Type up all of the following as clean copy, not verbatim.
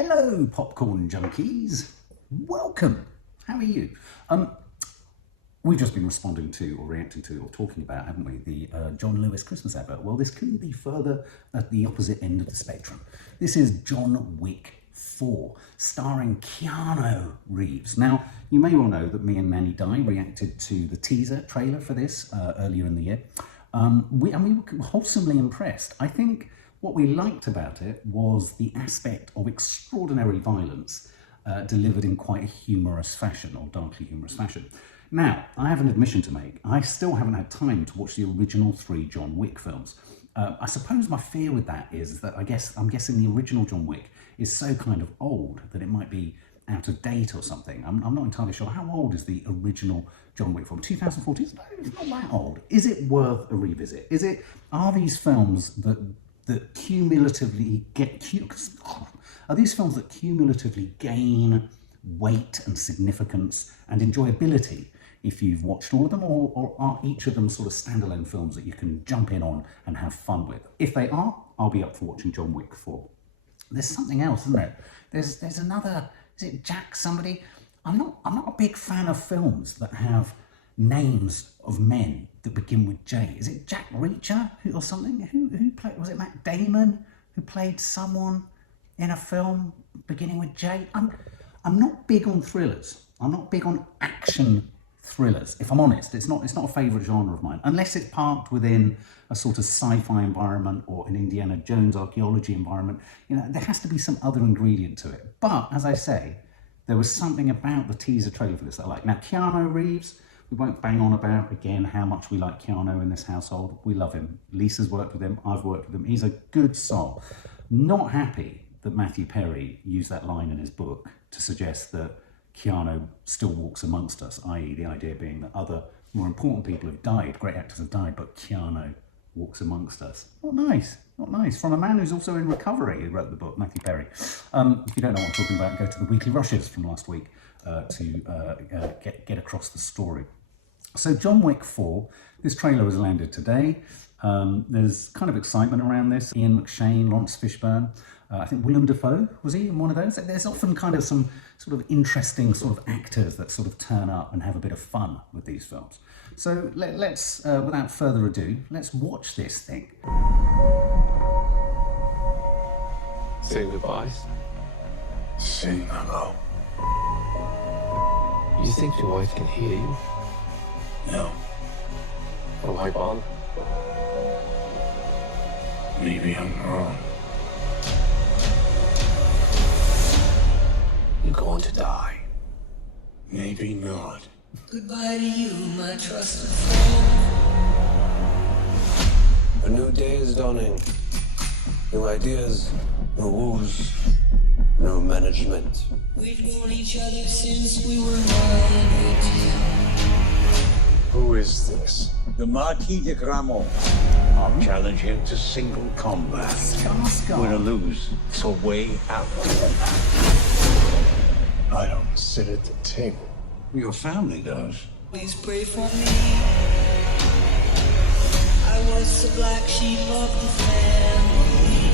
Hello, popcorn junkies. Welcome. How are you? We've just been responding to, or reacting to, or talking about, haven't we, the John Lewis Christmas advert. Well, this couldn't be further at the opposite end of the spectrum. This is John Wick 4, starring Keanu Reeves. Now, you may well know that me and Nanny Di reacted to the teaser trailer for this earlier in the year. We were wholesomely impressed. I think what we liked about it was the aspect of extraordinary violence delivered in quite a humorous fashion, or darkly humorous fashion. Now, I have an admission to make. I still haven't had time to watch the original 3 John Wick films. I suppose my fear with that is that I'm guessing the original John Wick is so kind of old that it might be out of date or something. I'm not entirely sure. How old is the original John Wick film? 2014? It's not that old. Is it worth a revisit? Are these films that cumulatively are these films that cumulatively gain weight and significance and enjoyability if you've watched all of them, or are each of them sort of standalone films that you can jump in on and have fun with? If they are, I'll be up for watching John Wick 4. There's something else, isn't there? There's another, is it Jack somebody? I'm not a big fan of films that have names of men that begin with J. Is it Jack Reacher or something? Who played, was it Matt Damon who played someone in a film beginning with J? I'm not big on thrillers. I'm not big on action thrillers, if I'm honest. It's not a favourite genre of mine, unless it's parked within a sort of sci-fi environment or an Indiana Jones archaeology environment. You know, there has to be some other ingredient to it. But as I say, there was something about the teaser trailer for this that I like. Now, Keanu Reeves, we won't bang on about again how much we like Keanu in this household. We love him. Lisa's worked with him. I've worked with him. He's a good soul. Not happy that Matthew Perry used that line in his book to suggest that Keanu still walks amongst us, i.e. the idea being that other more important people have died, great actors have died, but Keanu walks amongst us. Not nice, not nice. From a man who's also in recovery, who wrote the book, Matthew Perry. If you don't know what I'm talking about, go to the Weekly Rushes from last week to get across the story. So John Wick 4, this trailer has landed today. There's kind of excitement around this. Ian McShane, Lawrence Fishburne, I think Willem Dafoe, was he in one of those? There's often kind of some sort of interesting sort of actors that sort of turn up and have a bit of fun with these films. So let's, without further ado, let's watch this thing. Say goodbyes. Say hello. You think your wife can hear you? No. From my bond? Maybe I'm wrong. You're going to die. Maybe not. Goodbye to you, my trusted friend. A new day is dawning. New ideas, no rules, no management. We've known each other since we were 9. Who is this? The Marquis de Gramont. I'll challenge him to single combat. Win or lose, it's a way out. I don't sit at the table. Your family does. Please pray for me. I was the black sheep of the family.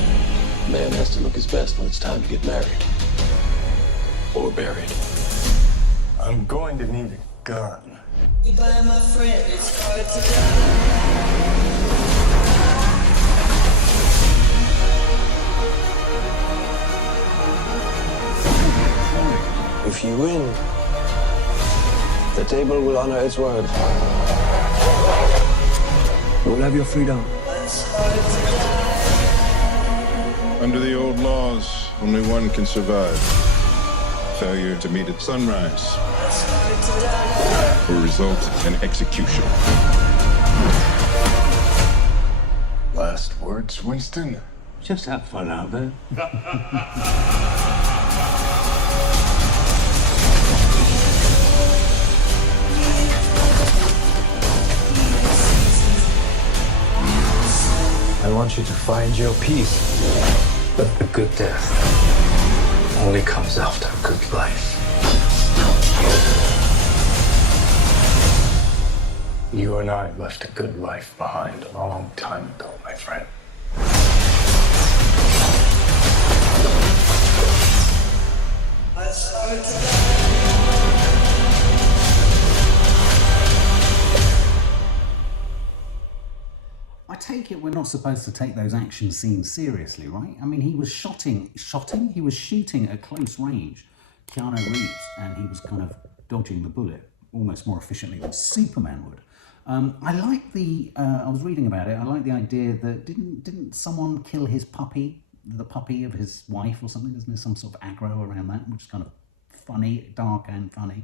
Man has to look his best when it's time to get married. Or buried. I'm going to need a gun. Goodbye, my friend. It's hard to die. If you win, the table will honor its word. You'll have your freedom. It's hard to die. Under the old laws, only one can survive. Failure to meet at sunrise It's hard to die. will result in execution. Last words, Winston? Just have fun out there. I want you to find your peace. But a good death only comes after a good life. You and I left a good life behind a long time ago, my friend. not supposed to take those action scenes seriously, right? I mean, he was shooting at close range, Keanu Reeves, and he was kind of dodging the bullet almost more efficiently than Superman would. I like I was reading about it, I like the idea that didn't someone kill his puppy, the puppy of his wife or something? Isn't there some sort of aggro around that, which is kind of funny, dark and funny?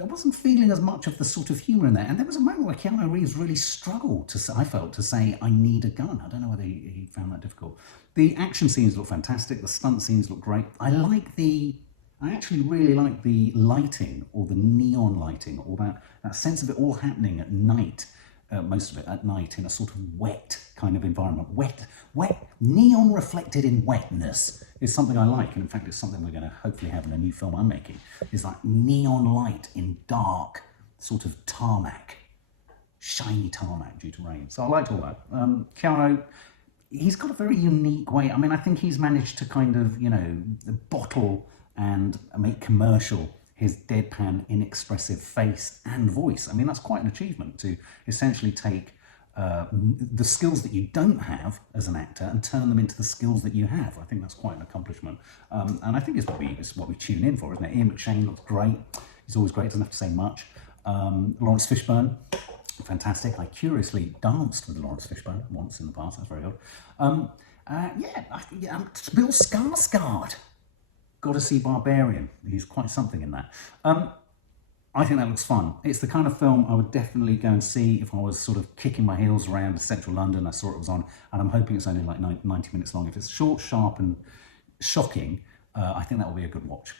I wasn't feeling as much of the sort of humour in there. And there was a moment where Keanu Reeves really struggled, I felt, to say, I need a gun. I don't know whether he found that difficult. The action scenes look fantastic. The stunt scenes look great. I actually really like the lighting, or the neon lighting, or that sense of it all happening at night, most of it at night, in a sort of wet kind of environment. Wet, neon reflected in wetness is something I like, and in fact it's something we're going to hopefully have in a new film I'm making, is like neon light in dark sort of tarmac, shiny tarmac due to rain. So I liked all that. Keanu, he's got a very unique way. I mean, I think he's managed to kind of, bottle and make commercial his deadpan, inexpressive face and voice. I mean, that's quite an achievement, to essentially take the skills that you don't have as an actor and turn them into the skills that you have. I think that's quite an accomplishment. And I think it's what we tune in for, isn't it? Ian McShane looks great. He's always great, doesn't have to say much. Lawrence Fishburne, fantastic. I curiously danced with Lawrence Fishburne once in the past. That's very odd. Bill Skarsgård. Got to see Barbarian. He's quite something in that. I think that looks fun. It's the kind of film I would definitely go and see if I was sort of kicking my heels around central London. I saw it was on, and I'm hoping it's only like 90 minutes long. If it's short, sharp and shocking, I think that will be a good watch.